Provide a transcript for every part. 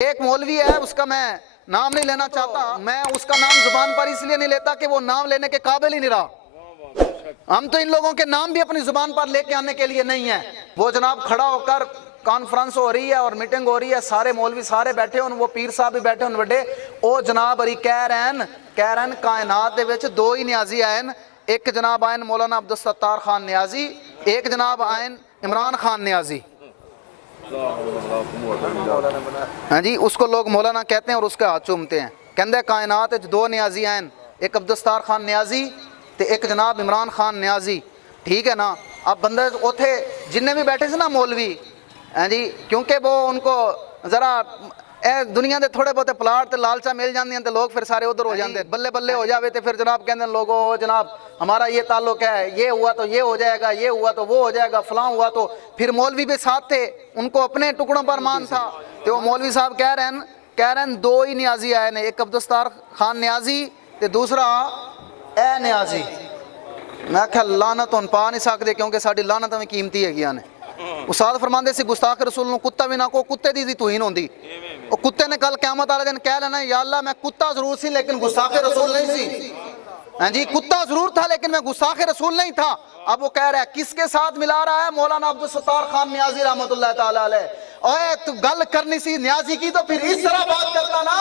ایک مولوی ہے، اس کا میں نام نہیں لینا چاہتا، میں اس کا نام زبان پر اس لیے نہیں لیتا کہ وہ نام لینے کے قابل ہی نہیں رہا۔ ہم تو ان لوگوں کے نام بھی اپنی زبان پر لے کے آنے کے لیے نہیں ہیں۔ وہ جناب کھڑا ہو کر کانفرنس ہو رہی ہے اور میٹنگ ہو رہی ہے، سارے مولوی سارے بیٹھے ہیں، وہ پیر صاحب بھی بیٹھے ہیں بڑے، او جناب اری کہہ رہے ہیں کائنات دے وچ دو ہی نیازی آئے، ایک جناب آئے مولانا عبدالستار خان نیازی، ایک جناب آئے عمران خان نیازی۔ ہاں جی، اس کو لوگ مولانا کہتے ہیں اور اس کے ہاتھ چومتے ہیں، کہندے کائنات وچ دو نیازی آئے، ایک عبدالستار خان نیازی تے ایک جناب عمران خان نیازی، ٹھیک ہے نا۔ اب بندے اوتھے جننے بھی بیٹھے سے نا مولوی، ہاں جی، کیونکہ وہ ان کو ذرا دنیا دے تھوڑے بہتے پلاٹ تے لالچا مل جاندی ہیں تے لوگ پھر سارے ادھر ہو جاندے، بلے بلے ہو جاوے تے پھر جناب کہندے لوگوں جناب ہمارا یہ تعلق ہے، یہ ہوا تو یہ ہو جائے گا، یہ ہوا تو وہ ہو جائے گا، فلاں ہوا تو۔ پھر مولوی بھی ساتھ تھے، ان کو اپنے ٹکڑوں پر مان تھا، تو وہ مولوی صاحب کہہ رہے ہیں دو ہی نیازی آئے نے، ایک عبدالستار خان نیازی تے دوسرا اے نیازی۔ میں کہا لعنت ہن پا نہیں سکتے کیونکہ ساری لعنت میں قیمتی ہے گیا نے۔ استاد فرماندے سی گستاخ رسول نو کتا بھی نہ کو، کتے دی توہین ہوندی، او کتے نے کل قیامت والے دن کہہ لینا یا اللہ میں کتا ضرور سی لیکن گستاخ رسول نہیں سی، ہاں جی کتا ضرور تھا لیکن میں گستاخ رسول نہیں تھا۔ اب وہ کہہ رہا ہے کس کے ساتھ ملا رہا ہے؟ مولانا عبدالستار خان نیازی رحمۃ اللہ تعالی علیہ۔ اوے تو گل کرنی سی نیازی کی تو پھر اس طرح بات کرتا نا۔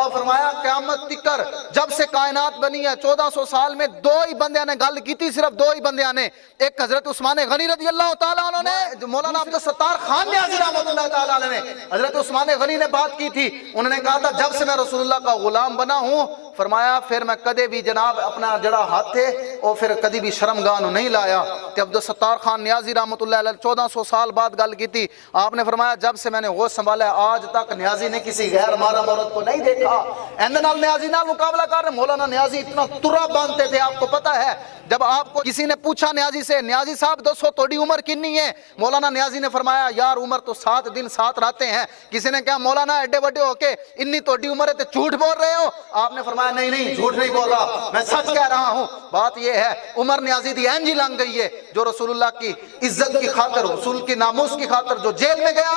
اور فرمایا قیامت تکر جب سے کائنات بنی ہے 1400 سال میں دو ہی بندیاں نے گل کی تھی، صرف دو ہی بندیاں نے، ایک حضرت عثمان غنی رضی اللہ تعالیٰ عنہ نے، مولانا عبدالستار خان نیازی رحمۃ اللہ تعالیٰ علیہ نے، حضرت عثمان غنی نے بات کی تھی، انہوں نے کہا تھا جب سے میں رسول اللہ کا غلام بنا ہوں، فرمایا پھر میں کدے بھی جناب اپنا جڑا ہاتھ تھے اور پھر کدی بھی شرمگاہ نو نہیں لایا۔ کہ عبدالستار خان نیازی رحمۃ اللہ علیہ 1400 سال بعد گل کی تھی، آپ نے فرمایا جب سے میں نے ہوش سنبھالا آج تک نیازی نے کسی غیر مادہ عورت کو نہیں دیکھا۔ اندر نال نیازی نال مقابلہ کر رہے، مولانا نیازی اتنا ترا باندھتے تھے، آپ کو پتہ ہے جب آپ کو کسی نے پوچھا نیازی سے نیازی صاحب دوستو توڑی عمر کنی ہے، مولانا نیازی نے فرمایا یار عمر تو 7 دن 7 راتیں ہیں۔ کسی نے کہا مولانا ایڈے بڑے ہو کے انی توڑی عمر ہے تو جھوٹ بول رہے ہو؟ آپ نے فرمایا نہیں جھوٹ نہیں بول رہا، میں سچ کہہ رہا ہوں۔ بات یہ ہے عمر نیازی دی اینجی لنگ گئی ہے جو رسول اللہ کی عزت کی خاطر، رسول کی ناموس کی خاطر جو جیل میں گیا،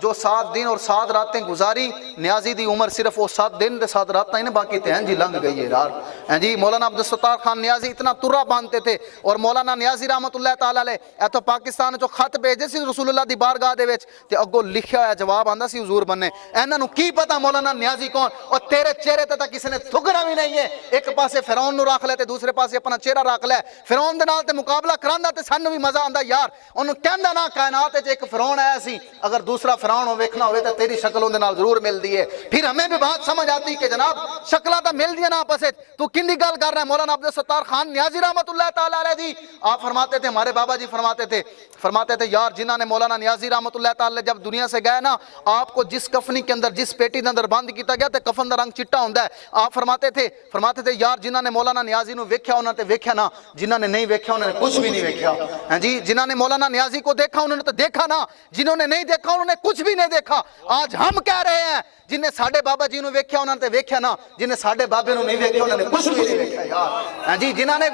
جو 7 دن اور 7 راتیں گزاری، نیازی دی عمر صرف وہ 7 دن تے 7 راتیں ہی نے، باقی تے اینجی لنگ گئی ہے یار۔ جی مولانا عبدالستار خان نیازی اتنا ترا باندھتے تھے، اور مولانا نیازی رحمت اللہ تعالی علیہ اے تو پاکستان جو خط بھیجے سی رسول اللہ دی بارگاہ دے وچ تے اگوں لکھیا ہوا جواب آندا سی حضور بننے، انہاں نو کی پتہ مولانا نیازی کون؟ اور تیرے چہرے تے کسی نے تھکنا بھی نہیں ہے، ایک پاسے فرعون نو رکھ لے تے دوسرے پاسے اپنا چہرہ رکھ لے، فرعون دے نال تے مقابلہ کراندا تے سانوں بھی مزہ آندا یار، اونوں کہندا نا کائنات وچ ایک فرعون آیا سی، اگر دوسرا فرعون ہو ویکھنا ہوئے تے تیری شکل اون دے نال ضرور ملدی ہے۔ پھر ہمیں بھی بات سمجھ آتی کہ جناب شکلاں تے ملدیاں نا آپس وچ، تو کندی گل کر رہا ہے؟ مولانا عبدالستار خان نیازی رحمت اللہ تعالی علیہ دی آپ فرماتے تھے، ہمارے بابا جی فرماتے تھے یار جنہاں نے مولانا نیازی رحمت اللہ تعالی جب دنیا سے گئے نا، آپ کو جس کفنی کے اندر جس پیٹی کے اندر بند کیتا گیا تے کفن دا رنگ چٹا ہوندا ہے۔ آپ فرماتے تھے یار جنہاں نے مولانا نیازی نو ویکھیا انہاں تے ویکھیا نا، جنہاں نے نہیں ویکھیا انہوں نے کچھ بھی نہیں ویکھیا۔ ہاں جی جنہاں نے مولانا نیازی کو دیکھا انہوں نے تو دیکھا نا، جنہوں نے نہیں دیکھا انہوں نے کچھ بھی نہیں دیکھا۔ آج ہم کہہ رہے ہیں جن نے ساڈے بابا جی نو ویکھیا انہوں نے ویکھیا نا، جن نے ساڈے بابے نو نہیں ویکھیا انہوں نے کچھ بھی نہیں ویکھیا یار۔ ہاں جی جنہاں نے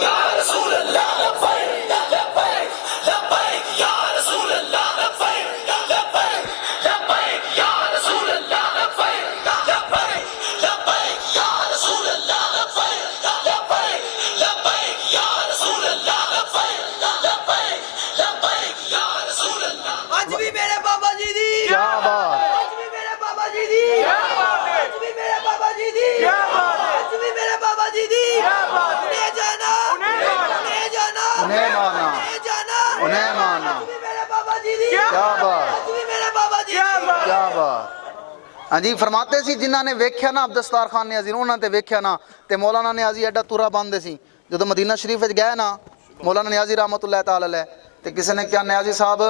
یا رسول اللہ لبیک لبیک لبیک یا رسول اللہ لبیک لبیک لبیک یا رسول اللہ لبیک لبیک لبیک یا رسول اللہ لبیک لبیک لبیک یا رسول اللہ لبیک لبیک لبیک یا رسول اللہ۔ آج بھی میرے بابا جی دی کیا بات، آج بھی میرے بابا جی دی آج بھی میرے بابا جی دی آج بھی میرے بابا جی دی انہیں جانا انہیں جانا انہیں مانا انہیں جانا انہیں مانا، آج بھی میرے بابا جی دی کیا بات آج بھی میرے بابا جی دی کیا بات۔ ہاں جی فرماتے سی جنہاں نے ویکھیا نا عبدالستار خان نیازی انہاں تے ویکھیا نا تے مولانا نیازی ایڈا تورا باندھے سی۔ جدو مدینہ شریف وچ گئے نا مولانا نیازی رحمت اللہ تعالی علیہ تے کسی نے کیا نیازی صاحب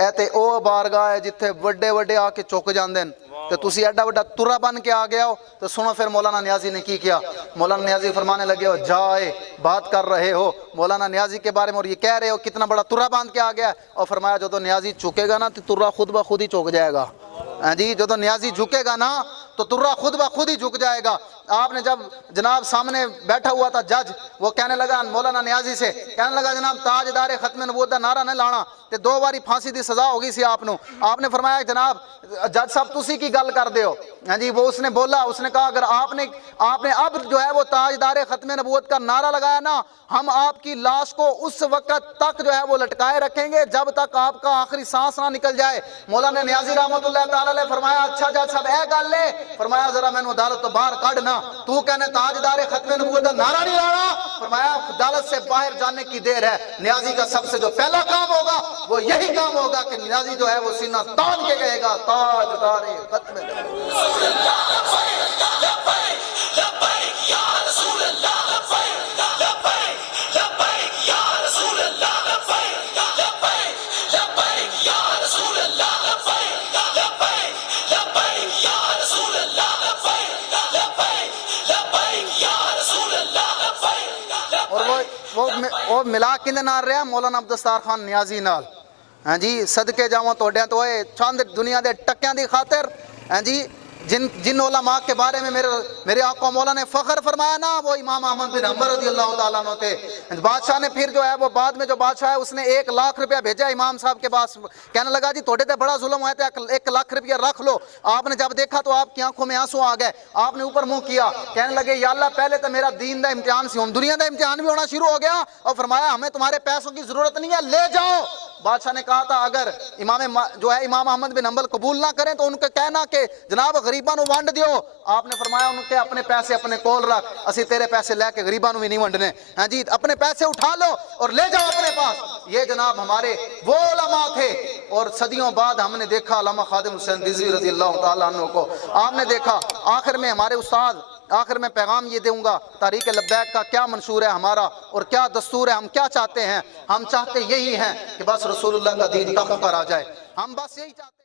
اے تے او بارگاہ ہے جتھے وڈے وڈے آ کے چک جاندے ہیں تے تسی ایڈا وڈا تورا بن کے آ گیا ہو۔ تو سنو پھر مولانا نیازی نے کی کیا، مولانا نیازی فرمانے لگے ہو جائے بات کر رہے ہو مولانا نیازی کے بارے میں اور یہ کہہ رہے ہو کتنا بڑا تورا باندھ کے آ گیا ہے، اور فرمایا جو تو نیازی چکے گا نا تو تورا خود بخود ہی چک جائے گا۔ ہاں جی جو تو نیازی جھکے گا نا تو ترا خود بخود ہی جھک جائے گا۔ آپ نے جب جناب سامنے بیٹھا ہوا تھا جج، وہ کہنے لگا مولانا نیازی سے، کہنے لگا جناب تاجدار ختم نبوت دا نعرہ نہ لانا تے 2 باری پھانسی دی سزا ہوگی سی آپ نے فرمایا جناب جج صاحب تسی کی گل کر دیو، ہاں جی وہ اس نے بولا، اس نے کہا اگر آپ نے اب جو ہے وہ تاجدار ختم نبوت کا نعرہ لگایا نا، ہم آپ کی لاش کو اس وقت تک جو ہے وہ لٹکائے رکھیں گے جب تک آپ کا آخری سانس نہ نکل جائے۔ مولانا نیازی رحمت اللہ تعالی علیہ فرمایا اچھا جج صاحب اے گل لے، فرمایا ذرا میں عدالت تو باہر کڈ نا، تو کہنے تاجدار ختم نبوت کا نعرہ نہیں لانا، فرمایا عدالت سے باہر جانے کی دیر ہے، نیازی کا سب سے جو پہلا کام ہوگا وہ یہی کام ہوگا کہ نیازی جو ہے وہ سینہ تان کے کہے گا تاجدار ختم نبوت۔ اور وہ ملا کنے نال رہا مولانا عبدالستار خان نیازی نال، ہاں جی صدقے جاواں توڑیاں تو اے چند دنیا دے ٹکیاں دی خاطر، ہاں جی جن علماء کے بارے میں میرے آقا مولا نے فخر فرمایا نا، وہ امام احمد بن حنبل رضی اللہ تعالیٰ عنہ تھے۔ بادشاہ نے پھر جو ہے وہ بعد میں جو بادشاہ ہے اس نے 1 لاکھ روپیہ بھیجا امام صاحب کے پاس، کہنے لگا جی توڑے تے بڑا ظلم ہوا ہے 1 لاکھ روپیہ رکھ لو۔ آپ نے جب دیکھا تو آپ کی آنکھوں میں آنسو آ گئے، آپ نے اوپر منہ کیا، کہنے لگے یا اللہ پہلے تو میرا دین دا امتحان سی، ہم دنیا دا امتحان بھی ہونا شروع ہو گیا، اور فرمایا ہمیں تمہارے پیسوں کی ضرورت نہیں ہے، لے جاؤ۔ بادشاہ نے کہا تھا اگر امام احمد بن حنبل قبول نہ کریں تو ان کو کہنا کہ جناب غریباں نو ونڈ دیو۔ آپ نے فرمایا ان کے اپنے پیسے اپنے کول رکھ، اسی تیرے پیسے لے کے غریباں نو بھی نہیں ونڈنے، ہاں جی اپنے پیسے اٹھا لو اور لے جاؤ اپنے پاس۔ یہ جناب ہمارے وہ علماء تھے، اور صدیوں بعد ہم نے دیکھا علامہ خادم حسین رضوی رضی اللہ تعالیٰ عنہ کو، آپ نے دیکھا آخر میں ہمارے استاد، آخر میں پیغام یہ دوں گا تحریک لبیک کا کیا منشور ہے ہمارا اور کیا دستور ہے، ہم کیا چاہتے ہیں، ہم چاہتے یہی ہیں کہ بس رسول اللہ کا دین تخت پر آ جائے، ہم بس یہی چاہتے ہیں۔